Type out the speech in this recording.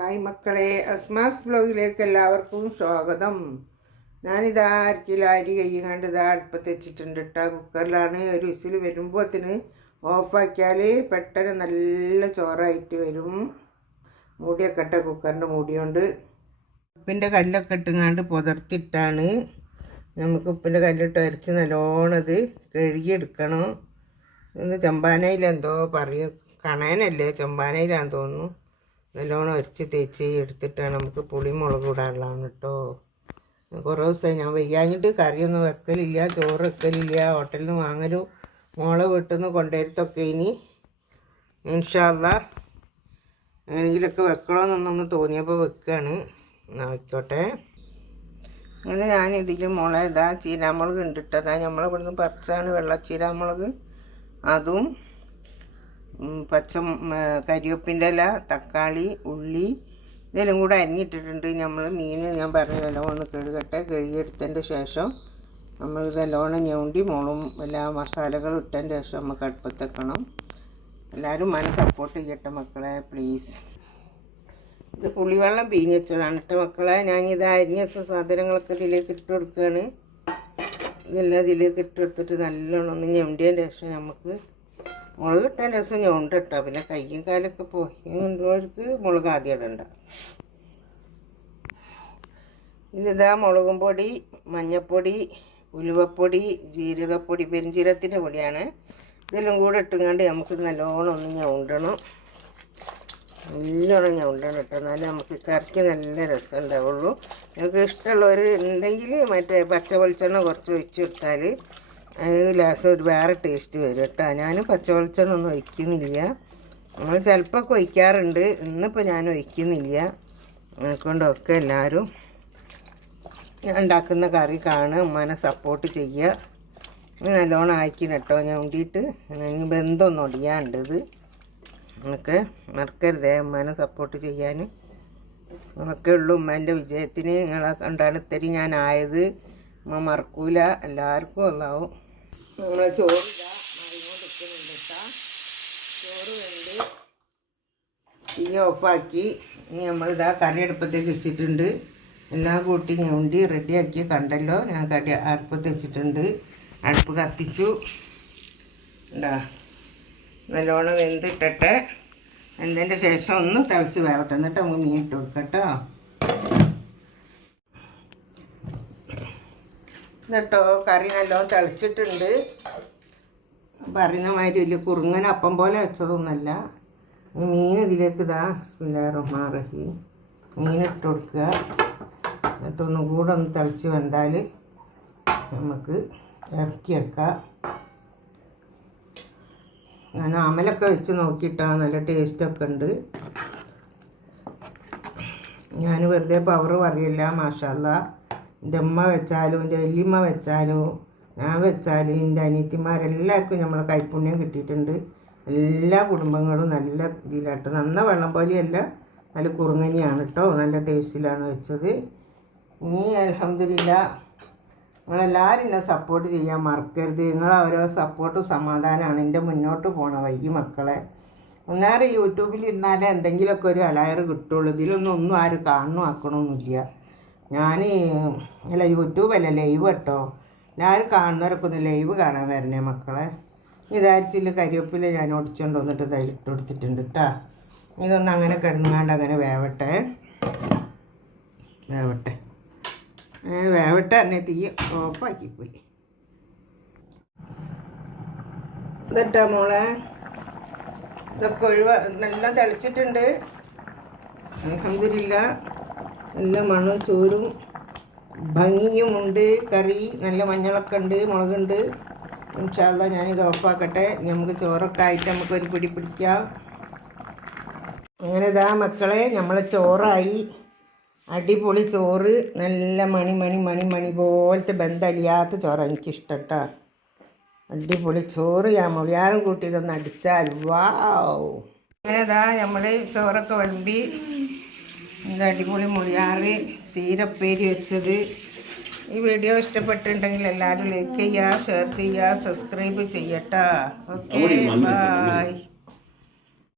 Hi മക്കളെ, അസ്മാസ് ബ്ലോഗിലേക്ക് എല്ലാവർക്കും സ്വാഗതം. ഞാനിതാ അരക്കിലോ അരി കൈകാണ്ട് ഇതാ അടുപ്പത്ത് വെച്ചിട്ടുണ്ട് കേട്ടോ. കുക്കറിലാണ്. ഒരു വിസിൽ വരുമ്പോഴത്തിന് ഓഫാക്കിയാൽ പെട്ടെന്ന് നല്ല ചോറായിട്ട് വരും. മൂടിയൊക്കെ ഇട്ട കുക്കറിൻ്റെ മൂടിയോണ്ട് ഉപ്പിൻ്റെ കല്ലൊക്കെ ഇട്ടുങ്ങാണ്ട് പുതർത്തിട്ടാണ് നമുക്ക് ഉപ്പിൻ്റെ കല്ലിട്ട് അരച്ച് നല്ലോണം ഇത് കഴുകിയെടുക്കണം. ഇന്ന് ചെമ്പാനയിലെന്തോ പറയും, കണയനല്ലേ, ചെമ്പാനയിലാന്ന് തോന്നുന്നു. നല്ലോണം അരച്ച് തേച്ച് എടുത്തിട്ടാണ് നമുക്ക് പുളിമുളക് ഇടാനുള്ളതാണ് കേട്ടോ. കുറേ ദിവസമായി ഞാൻ വയ്യാഞ്ഞിട്ട് കറിയൊന്നും വെക്കലില്ല, ചോറ് വെക്കലില്ല, ഹോട്ടലിൽ നിന്ന് വാങ്ങലും മോളെ വീട്ടിൽ നിന്ന് കൊണ്ടുവരത്തൊക്കെ. ഇനി ഇൻഷാ അല്ലാഹ് എങ്ങനെയെങ്കിലുമൊക്കെ വെക്കണമെന്നൊന്ന് തോന്നിയപ്പോൾ വെക്കുകയാണ്. ആയിക്കോട്ടെ. അങ്ങനെ ഞാനിതിൽ മുളക് ഇതാ ചീരാമുളക് ഉണ്ടിട്ടതാ നമ്മളെ ഇവിടുന്ന് പറിച്ചാണ് വെള്ളച്ചീരാമുളക്. അതും കരിവേപ്പിൻ്റെ ഇല, തക്കാളി, ഉള്ളി ഇതെല്ലാം കൂടെ അരിഞ്ഞിട്ടിട്ടുണ്ട്. നമ്മൾ മീൻ ഞാൻ പറഞ്ഞ നല്ലോണം കഴുകട്ടെ. കഴുകിയെടുത്തതിൻ്റെ ശേഷം നമ്മൾ നല്ലോണം ഞൗണ്ടി മുളകും എല്ലാ മസാലകളും ഇട്ടതിൻ്റെ ശേഷം നമുക്ക് അടുപ്പത്ത് വെക്കണം. എല്ലാവരും സപ്പോർട്ട് ചെയ്യട്ടെ മക്കളെ, പ്ലീസ്. ഇത് പുളിവെള്ളം പിഴിഞ്ഞ് വെച്ചതാണ് കേട്ടോ മക്കളെ. ഞാനിത് അരിഞ്ഞ സാധനങ്ങളൊക്കെ ഇതിലേക്ക് ഇട്ട് കൊടുക്കുകയാണ്. ഇതെല്ലാം ഇതിലേക്ക് ഇട്ട് കൊടുത്തിട്ട് നല്ലോണം ഒന്ന് ഞൗണ്ടിയതിൻ്റെ ശേഷം നമുക്ക് മുളക് ഇട്ടാൻ രസം ഞൊണ്ട് ഇട്ടോ. പിന്നെ കയ്യും കാലൊക്കെ പോയവർക്ക് മുളക് ആദ്യം ഇടണ്ട. ഇതിതാ മുളകും പൊടി, മഞ്ഞൾപ്പൊടി, ഉലുവപ്പൊടി, ജീരകപ്പൊടി, പെരുംജീരകത്തിൻ്റെ പൊടിയാണ്. ഇതെല്ലാം കൂടെ ഇട്ടുകൊണ്ട് നമുക്ക് നല്ലോണം ഒന്ന് ഞൗണ്ടണം. നല്ലോണം ഞൗണ്ടണം കേട്ടോ. എന്നാലും നമുക്ക് കറിക്ക് നല്ല രസം ഉണ്ടാവുള്ളൂ. നിങ്ങൾക്ക് ഇഷ്ടമുള്ളവർ ഉണ്ടെങ്കിൽ മറ്റേ പച്ച വെളിച്ചെണ്ണ കുറച്ച് ഒഴിച്ച് കൊടുത്താൽ ഗ്ലാസ് ഒരു വേറെ ടേസ്റ്റ് വരും കേട്ടോ. ഞാൻ പച്ച വെളിച്ചെണ്ണ ഒന്നും ഒഴിക്കുന്നില്ല. നമ്മൾ ചിലപ്പോൾ ഒഴിക്കാറുണ്ട്, ഇന്നിപ്പോൾ ഞാൻ ഒഴിക്കുന്നില്ല. അതുകൊണ്ടൊക്കെ എല്ലാവരും ഞാൻ ഉണ്ടാക്കുന്ന കറി കാണുക, ഉമ്മാനെ സപ്പോർട്ട് ചെയ്യുക. നല്ലോണം ആയിക്കണം കേട്ടോ. ഞാൻ ഉണ്ടിയിട്ട് ഇനി ബന്ധമൊന്നും ഒടിയാണ്ടത് നമുക്ക് മറക്കരുതേ ഉമ്മാനെ സപ്പോർട്ട് ചെയ്യാൻ. അതൊക്കെ ഉള്ളൂ ഉമ്മേൻ്റെ വിജയത്തിന്. നിങ്ങളെ കണ്ടാണ് ഇത്തിരി ഞാൻ ആയത്. ഉമ്മ മറക്കൂല, എല്ലാവർക്കും ഉള്ളാവും. നമ്മൾ ചോറ് ഇതാ മറിഞ്ഞോണ്ടിരിക്കുന്നുണ്ട് കേട്ടോ. ചോറ് വേണ്ടി തീ ഓഫാക്കി. ഇനി നമ്മളിതാ കറി അടുപ്പത്തേക്ക് വെച്ചിട്ടുണ്ട്. എല്ലാം കൂട്ടി ഞുണ്ടി റെഡിയാക്കി കണ്ടല്ലോ. ഞാൻ കറി അടുപ്പത്ത് വെച്ചിട്ടുണ്ട്. അടുപ്പ് കത്തിച്ചു ഉണ്ടാ. നല്ലോണം വെന്തിട്ടെ. വെന്തതിൻ്റെ ശേഷം ഒന്ന് തിളച്ച് വേവട്ടെ, എന്നിട്ട് നമുക്ക് മീൻ ഇട്ട് കൊടുക്കാം കേട്ടോ. എന്നിട്ടോ കറി നല്ലോണം തിളച്ചിട്ടുണ്ട്. പറയുന്ന മാതിരി വലിയ കുറുങ്ങന അപ്പം പോലെ വെച്ചതൊന്നുമല്ല. മീൻ ഇതിലേക്ക് ഇതാ ബിസ്മില്ലാഹിർ റഹ്മാനിർ റഹീം മീനിട്ട് കൊടുക്കുക. എന്നിട്ടൊന്നും കൂടെ ഒന്ന് തിളച്ച് വെന്താൽ നമുക്ക് ഇറക്കി വെക്കാം. ഞാൻ അമലൊക്കെ വെച്ച് നോക്കിയിട്ടാണ്, നല്ല ടേസ്റ്റൊക്കെ ഉണ്ട്. ഞാൻ വെറുതെ പവർ പറയില്ല, മാഷാ അല്ലാഹ്. എൻ്റെ ഉമ്മ വെച്ചാലും എൻ്റെ വല്യമ്മ വെച്ചാലും ഞാൻ വെച്ചാലും എൻ്റെ അനിയത്തിമാരെല്ലാവർക്കും നമ്മളെ കൈപ്പുണ്യം കിട്ടിയിട്ടുണ്ട്. എല്ലാ കുടുംബങ്ങളും നല്ല ഇതിലാട്ടോ. നന്ന വെള്ളം പോലെയല്ല, നല്ല കുറുങ്ങനിയാണ് കേട്ടോ. നല്ല ടേസ്റ്റിലാണ് വെച്ചത്. ഇനി അൽഹംദുലില്ലാ നിങ്ങളെല്ലാവരും എന്നെ സപ്പോർട്ട് ചെയ്യാൻ മറക്കരുത്. നിങ്ങളെ ഓരോ സപ്പോർട്ടും സമാധാനമാണ് എൻ്റെ മുന്നോട്ട് പോണ വൈകി മക്കളെ. ഒന്നേറെ യൂട്യൂബിൽ ഇരുന്നാലേ എന്തെങ്കിലുമൊക്കെ ഒരു അലയറ് കിട്ടുള്ളൂ. ഇതിലൊന്നും ആരും കാണണം ആക്കണമൊന്നുമില്ല. ഞാൻ അല്ല യൂട്യൂബല്ല, ലൈവ് കേട്ടോ. എല്ലാവരും കാണുന്നവരൊക്കെ ഒന്ന് ലൈവ് കാണാൻ വരണേ മക്കളെ. ഇതായിരിച്ചില്ല കരിവേപ്പില ഞാൻ ഒടിച്ചുകൊണ്ട് വന്നിട്ട് തൈലിട്ട് കൊടുത്തിട്ടുണ്ട് കേട്ടോ. ഇതൊന്ന് അങ്ങനെ കിടന്നുകൊണ്ട് അങ്ങനെ വേവട്ടെ തന്നെ. തീ ഓഫാക്കിപ്പോയി. ഇതിട്ടാ മോളെ, ഇതൊക്കെ നല്ല തിളച്ചിട്ടുണ്ട്. അൽഹംദുലില്ലാ നല്ല മണവും ചോറും ഭംഗിയുമുണ്ട്. കറി നല്ല മഞ്ഞളൊക്കെ ഉണ്ട്, മുളകുണ്ട്. ഇൻഷാ അല്ലാഹ് ഞാനിത് ഓഫാക്കട്ടെ. നമുക്ക് ചോറൊക്കെ ആയിട്ട് നമുക്കൊരു പിടി പിടിക്കാം. അങ്ങനെ ഇതാ മക്കളെ നമ്മളെ ചോറായി. അടിപൊളി ചോറ്, നല്ല മണി പോലത്തെ ബന്ധമില്ലാത്ത ചോറാണ് എനിക്കിഷ്ടം കേട്ടോ. അടിപൊളി ചോറ്. ഞാൻ മുളിയാറും കൂട്ടി ഇതൊന്ന് അടിച്ചാൽ വാവ്. അങ്ങനെ ഇതാ നമ്മൾ ചോറൊക്കെ വിളമ്പി. എന്താ അടിപൊളി മുളിയാറ് ചീരപ്പേരി വെച്ചത്. ഈ വീഡിയോ ഇഷ്ടപ്പെട്ടിട്ടുണ്ടെങ്കിൽ എല്ലാവരും ലൈക്ക് ചെയ്യുക, ഷെയർ ചെയ്യുക, സബ്സ്ക്രൈബ് ചെയ്യട്ടോ. Okay, by.